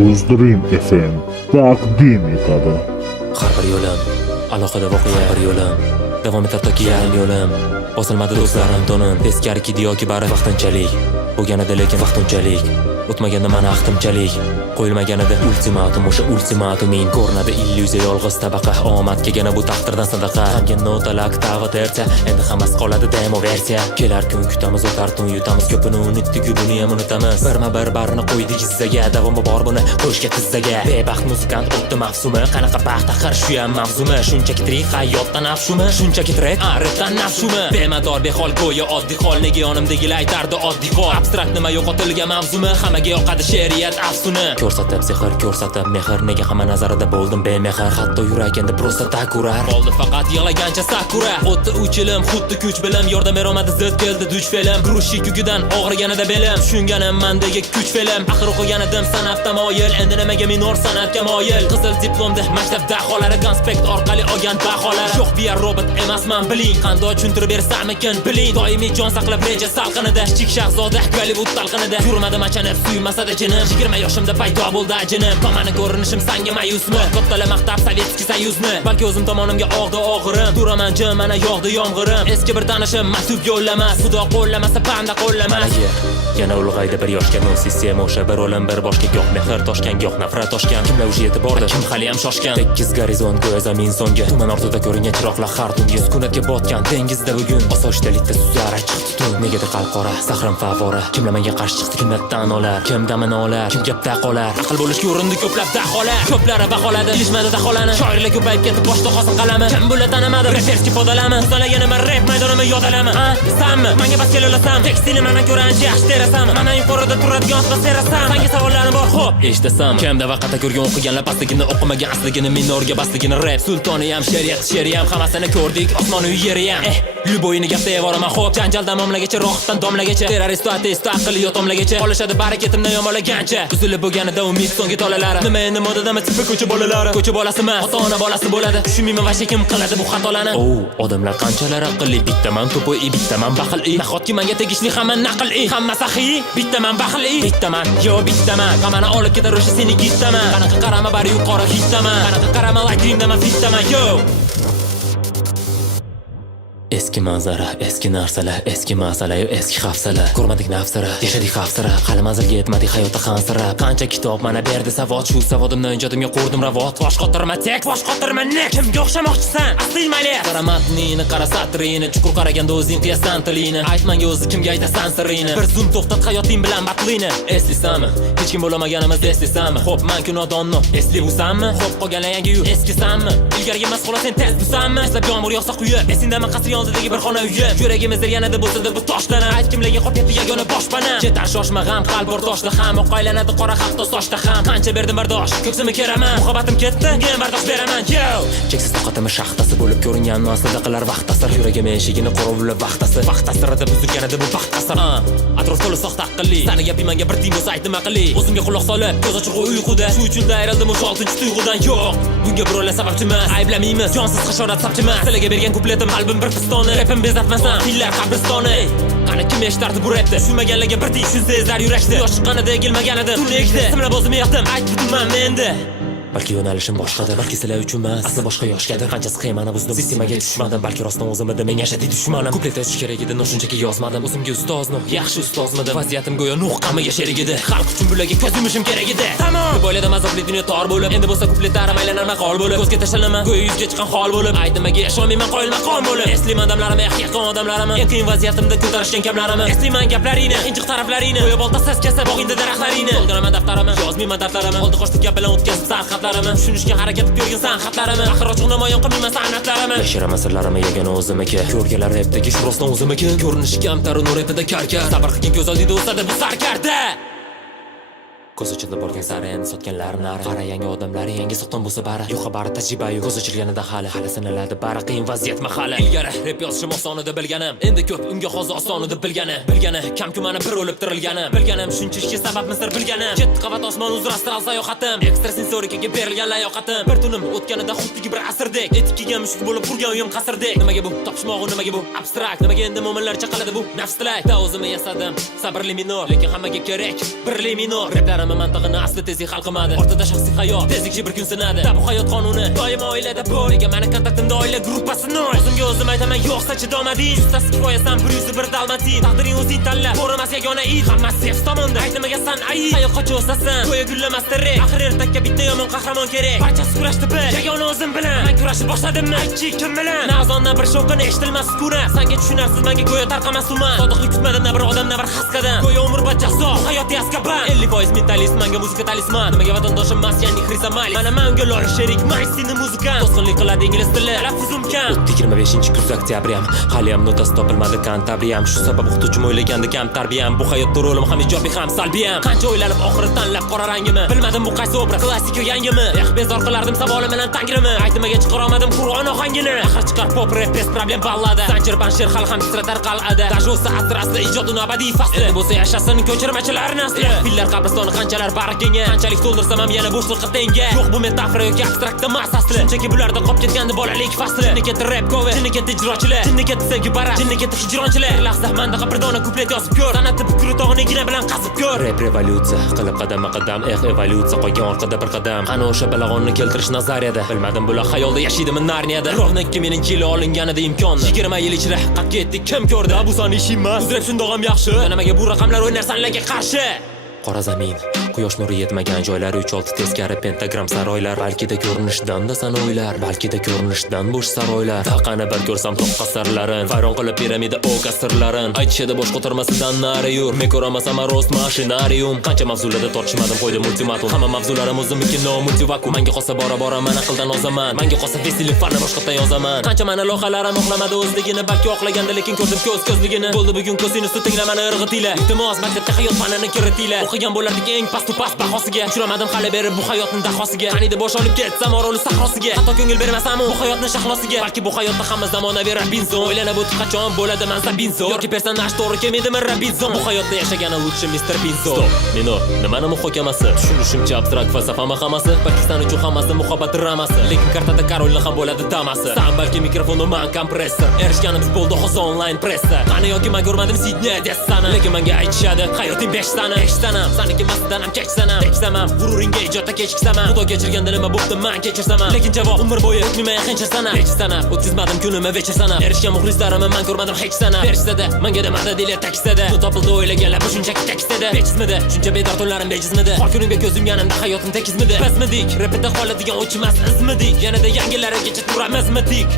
Uzdream FM taqdim etadi. Har bir yo'lim alohida voqea, bir yo'lim davom etar toki yarim yo'lim. Bosilmadi do'stlarim to'nim, teskariki yoki bari vaqtinchalik. Bo'lganida lekin vaqtinchalik, o'tmaganda mana vaqtimchalik. Qo'yilmaganida ultimatum, o'sha ultimatuming ko'rinadi illyuziya, yolg'iz tabaqa. Omad kelgani bu taqdirdan sadaqa. Hamga notalar oktavi tercha, endi hammasi qoladi demo versiya. Kelar kun kutamiz, o'tar tun yutamiz, ko'pini unutdik-ku, buni ham unutamiz. Birma-bir barni qo'ydik izzaga, davomi bor buni qo'shga tizzaga. Bebaxt muzikant o'tdi mavsumi, qanaqa baxt axir shu ham mavzumi. Shunchaki tirik hayotdan afshumi, shunchaki tirik arifdan nafshumi. Bemador behol go'yo oddiy hol, nega yonimdagilar aytardi oddiy hol. Abstrakt nima yo'qotilgan mavzumi, hammaga yoqadi she'riyat afsuni. Ko'rsatib sehr, ko'rsatib mehr, nega hamma nazarida bo'ldim bemehr. Hatto yurak endi prosta takurar, qoldi faqat yig'lagancha sakura. O'tdi uch yilim, xuddi kuch bilim, yordam berolmadi zid keldi duch fe'lim. Gurushi kugidan og'riganida belim, tushunganim mendagi kuch fe'lim. Axir o'qigan edim san'atda moyil, endi nimaga minor san'atga moyil. Qizil diplomda maktabda daholari, konspekt orqali olgan baholari. Yo'q biya robot emasman biling, qanday tushuntirib bersamikin biling. Doimiy jon saqlab reja salqinida, kichik shahzoda Gollivud talqinida. Yurmadim achanib suymasada jinim, 20 yoshimda paydo bo'ldi ajinim. Tomani ko'rinishim sanga mayusmi, kattalar maqtab sovetskiy soyuzni. Balki o'zim tomonimga og'di og'irim, turaman jim, mana yog'di yomg'irim. Eski bir tanishim maktub yo'llamas, xudo qo'llamasa panda qo'llamas. Yana ulg'aydi bir yoshga no sistema, o'sha bir o'lim bir boshga goh mehr toshgan, goh nafrat toshgan. Kimlar o'sha yetib bordi, kim hali ham shoshgan. Tekkiz gorizont go'yo zamin songa, tuman ortida ko'ringan chiroqlar har tungi. Sukunatga botgan dengizda bugun osoyishtalikda suzar achchiq tutun. Negadir qalb qora, sahrim favora. Kimlar menga qarshi chiqdi, kimlardan olar, kim damini olar, kim gapda qolar. Aql bo'lishga urindi ko'plab daholar, ko'plari baholadi, bilishmadi daholani. Shoirlar ko'payib ketdi, boshda qolsin qalami. Kim bular tanimadi, referski podalami. Uzalagani rap maydonimni yodalami. Sanmi, menga bas kelasan, tekstilni mana ko'ranchi yaxshi terasan. Mana yuqorida turadigan otda serasan. Senga savollarim bor, xo'p, eshitasan. Kimda vaqtda ko'rgan o'qiganlar pastligini, o'qimagan asligini, minorga basligini. Rap sultoni ham, she'riyat she'ri ham, hammasini ko'rdik, osmon uy yeri ham. Lyuboyini gapda evoraman, xo'p, janjaldan mamlagacha, rohatdan domlagacha, terrorist ateisto aqli yo'tomlagacha. Qolishadi barakatimdan yomonlagancha. Uzilib bo'lganida umid so'nggi tolalari. Nima endi modadami tipi ko'cha bolalari. Ko'cha bolasimi, ota-ona bolasi bo'ladi. Tushunmayman va kim qiladi bu xatolarni. Odamlar qanchalar aqlli, bittaman to'poy, bittaman baxil. Nahotki menga tegishli hamma naql, hamma saxiy, bittaman baxil, bittaman, yo bittaman. Hammani olib ketar o'sha seni gittaman. Qanaqa qarama bari yuqori hittaman. Qanaqa qarama like dreamdaman fittaman, yo. Eski manzara, eski narsalar, eski masala, eski hafsalar. Ko'rmadik nafsara, yashadik hafsara, hali manzilga yetmadik hayotda qansirab. Qancha kitob mana berdi savod, shu savodimdan ijodimga qurdim ravot. Bosh qotirma tek, bosh qotirma ne? Kimga o'xshamoqchisan? Asli mayli. Qara matnini, qara satrini, chuqur qaraganda o'zing qiyasan tilini. Aytmanga o'zi kimga aytasan sirrini. Bir zum to'xtat hayoting bilan batlini. Eslisanmi? Hech kim bo'lmaganimiz eslisanmi? Xo'p, men ku nodonno, esli bo'lsanmi? Xo'p, qolganlar yangi yu, eskisanmi? Ilgariga emas xolos sen tez bo'lsanmi? Eslab yomg'ir yog'sa quyib, esingdami qasr oldidagi bir xona uyi. Yuragimizda yanada bo'lsa-da bu toshdan. Ayt kimlarga qolib ketdi yagona boshpana. Ketar shoshma g'am, qalb o'rtoshda ham, oqaylanadi qora hafta sochda ham. Qancha berdim bardosh, ko'ksimi keraman. Muhabbatim ketdi, men bardosh beraman. Yo! Cheksiz toqatimiz shaxtasi bo'lib ko'ringan aslida qilar vaqt ta'sir. Yuragim eshigini qorovulib vaqtasi. Vaqt ta'sirida buzilganida bu baxt ta'sir. Atrof to'la soxta aqlli. Sani gaping menga bir ting bo'lsa aytdim aqlli. O'zimga quloq solib, ko'z ochiq uyquda. Shu uchun ayrildim o'sha 6-tuyg'udan. Yo'q, bunga birovlar sababchi emas. Ayblamaymiz, jonsiz hasharot sabchimas. Sizlarga bergan kupletim qalbim bir pistoni. Rapim bezatmasan, fillar qabristoni. Qani kim eshitardi bu rapni? Tushunmaganlarga bir ting shunday ezar yurakda. Yosh chiqqanida egilmagan edim, tunekda. Simlab o'zimni yoqdim, ayt butunman menda. Balki yo'nalishim boshqadir, balki sizlar uchun emas, asli boshqa yoshgadir. Qancha sxemani buzdim, sistemaga tushmadim, balki rostdan o'zim edim eng ashaddiy dushmanim. Kuplet yozish kerak edi, shunchaki yozmadim. O'zimga ustozni, yaxshi ustozmidim. Vaziyatim go'yo Nuh qamiga sherik edi. Xalq uchun bularga ko'z yumishim kerak edi. Tamom. Bu o'yladim azobli dunyo tor bo'lib, endi bo'lsa kupletlarim aylanar maqol bo'lib, ko'zga tashlanaman, go'yo yuzga chiqqan hol bo'lib. Aytdimaga ishonmayman qoyil maqom bo'lib. Eslayman odamlarimni, yaqin odamlarimni, eng qiyin vaziyatimda ko'tarishgan kamlarimni. Eslayman gaplaringni, injiq taraflaringni, go'yo bolta sas kasa bog'ingda daraxtlaringni. To'ldiraman daftarimni, yozmayman dardlarimni, oldi qo'shdik gap bilan o'tkazib sarxatlarimni. Tushunishga harakat qilib ko'rgan san'atlarimni, axir ochiq namoyon qilmayman san'atlarimni. Yashiraman sirlarimni yagona o'zimniki. Ko'rganlar rapdagi shu rostdan o'zimniki. Ko'rinishi kamtar, nur etida karkar. Sabr qilgan ko'z oldida o'sadi bu sarkarda. Ko'z ochilib bo'lgan sari endi sotganlar nari. Qara yangi odamlari yangi soqton bo'lsa bari. Yo'q xabari tajriba-yu ko'z ochilganida hali sinaladi bari qiyin vaziyat mahali. Ilgari rep yozishim oson edi bilganim. Endi ko'p unga hozir oson edi bilgani. Kam kumani bir o'lib tirilganim. Bilganim shuncha ishga sababmizdir bilganim. Yetti qavat osmon uzra astral sayohatim. Ekstrasensorikaga berilgan layoqatim. Bir tunim o'tganida xuddiki bir asrdek. Etik kiygan mushuk bo'lib qurgan uyim qasrdek. Nimaga bu topishmog'i, nimaga bu abstrakt? Nimaga endi mo'minlar chaqaladi bu nafs tilak? Da o'zimni yasadim sabrli minor, lekin hammaga kerak birli minor. Replarimni mantig'ini asli tezlik hal qilmadi. Ortida shaxsiy hayot tezlikchi bir kun sinadi. Bu hayot qonuni doim oilada bor. Nega meni kontaktimda oila gruppasi nol? O'zimga o'zim aytaman yo'qsa chidomading. Ustasi kifoyasan 101 dalmatin. Taqdiring o'zing tanlab, ko'rmas yagona it. Hammasi sef tomonda aytmagansan ay. Qayoqqa cho'sasan? Go'yo gullamasdir. Axir ertakka bitta yomon qahramon kerak. Barchasi kurashdi bil. Yagona o'zim bilan. Men kurashib boshladimmi? Aytchi kim bilan? Nazondan bir shovqin eshitilmas sukuna. Senga tushunarsiz, menga go'yo tarqamas tuman. Sodiqlik kutmadim na bir odam, na bir xaskadan. Go'yo umrbod jazo, hayot yaskaban. 50% mentalist, menga muzika talisman. Nimaga vatandoshim masyanlik Xrisamali? Mana menga loyiq sherik, maysini muzikant. To'sqinlik qiladi ingliz tili, talaffuzim kam. 25-kuz oktyabryam, haliyam notasi topilmadi kantabriyam. Shu sabab o'qituvchim o'ylagandi kam tarbiyam. Bu hayotda rolim ham ijobiy ham salbiyam. Qancha o'ylanib oxiri tanlab qora rangimni. Bilmadim bu qaysi obraz, klassik yo yangimi. Bezor qilardim savolim bilan tangrimi. Aytmaga chiqara olmadim Qur'on ohangini. Axir chiqar pop rap pes problem ballada. Zanjir banshir hal ham titratar qal'ada. Dajosa asrasida ijodini abadiy fasli. Endi bo'lsa yashasin ko'chirmachilar nasli. Fillar qabristoni qanchalar barakenga. Qanchalik to'ldirsam ham yana bo'shliqqa tenga. Yo'q bu metafora yoki abstrakt emas asli. Shunchaki bularda qolib ketgandi bolalik fasli. Jinni ketdi rap cover, jinni ketdi ijrochilar, jinni ketdi sevgi bara, jinni ketdi hijronchilar. Lahza manda bir dona kuplet yozib ko'r. San'atni bukri tog'ini igna bilan qazib ko'r. Rap revolyutsiya qilib qadam-qadam, evolyutsiya qolgan orqada bir qadam. Qani o'sha balag'onni keltirish nazariyada. Bilmadim bular xayolda yashaydimi Narniyada. Rovni 2000-yil olinganida imkonni. 20 yil ichida haqiqatga yetdik kim ko'rdi? Bu son ish emas. Uzrab shundoq ham yaxshi. Nimaga bu raqamlar o'ynarsanlarga qarshi? Qora zamin, quyosh nuri yetmagan joylar 3-6 teskari pentagram saroylar. Balkida ko'rinishdan-da sanoylar, balkida ko'rinishdan bo'sh saroylar. Taqani bir ko'rsam to'qqa sirlarin, vayron qilib piramida o'q asrlarin. Aytishadi bosh ko'tarmasidan nari yur, men ko'ramasam rost mashinarium. Qancha mavzularda tortishmadim, qo'ydim ultimatum. Hamma mavzularim o'zimniki no multivakum. Menga qolsa bora mana qildan ozaman. Menga qolsa vesili fanni boshqatdan yozaman. Qancha meni loqalarim oqlamadi o'zligini, balki oqlaganda lekin ko'rdim ko'zligini. Bo'ldi bugun ko'zingiz tingla meni irg'itila. Iltimos maktabda hayot fanini kiritila. O'qigan bo'lardik eng pastu past bahosiga. Uchramadim hali beri bu hayotning dahosiga. Qanida bosh olib ketsam orol sahrosiga. Hatto ko'ngil bermasam bu hayotning shaxlosiga. Balki bu hayotda hamma zamonaviy Robinson. O'ylanib o'tib qachon bo'ladi mansa Binson. Yoki personaj to'g'ri kelmaydimi Robinson. Bu hayotda yashagani lutchi Mr. Binson. Stop. Meno, nimani muhokamasi? Tushunishimcha abstrakt falsafa maqamasi. Pakiston uchun hammasi muhabbat dramasi. Lekin kartada Karolina ham bo'ladi damasi. San balki mikrofonu man kompressor. Erishganimiz bo'ldi hozir online pressa. Qani yoki men ko'rmadim Sidney Dessani. Lekin menga aytishadi hayoting 5 tana. 5 tana. Saniki masdan ham kechsanam. Kechsamam, g'ururingga ijodda kechiksamam. Xudo kechirganda nima bo'pti men kechirsamam. Lekin javob umr bo'yi o'tmay xinchirsana. Kechsanam, o'tkazmadim kunimni vechirsanam. Erishgan muxlislarimni men ko'rmadim hech sana. Berishsada, menga demadi dili tekstada. Bu topildi o'ylaganlar bu shunchaki tekstada. Bejizmidi, shuncha bedor tunlarim bejizmidi. Har kunimga ko'zim yanimda hayotim tekizmidi. Basmidik, rapida qoladigan o'chmas izmidik. Yanada yangilarigacha turamizmidik.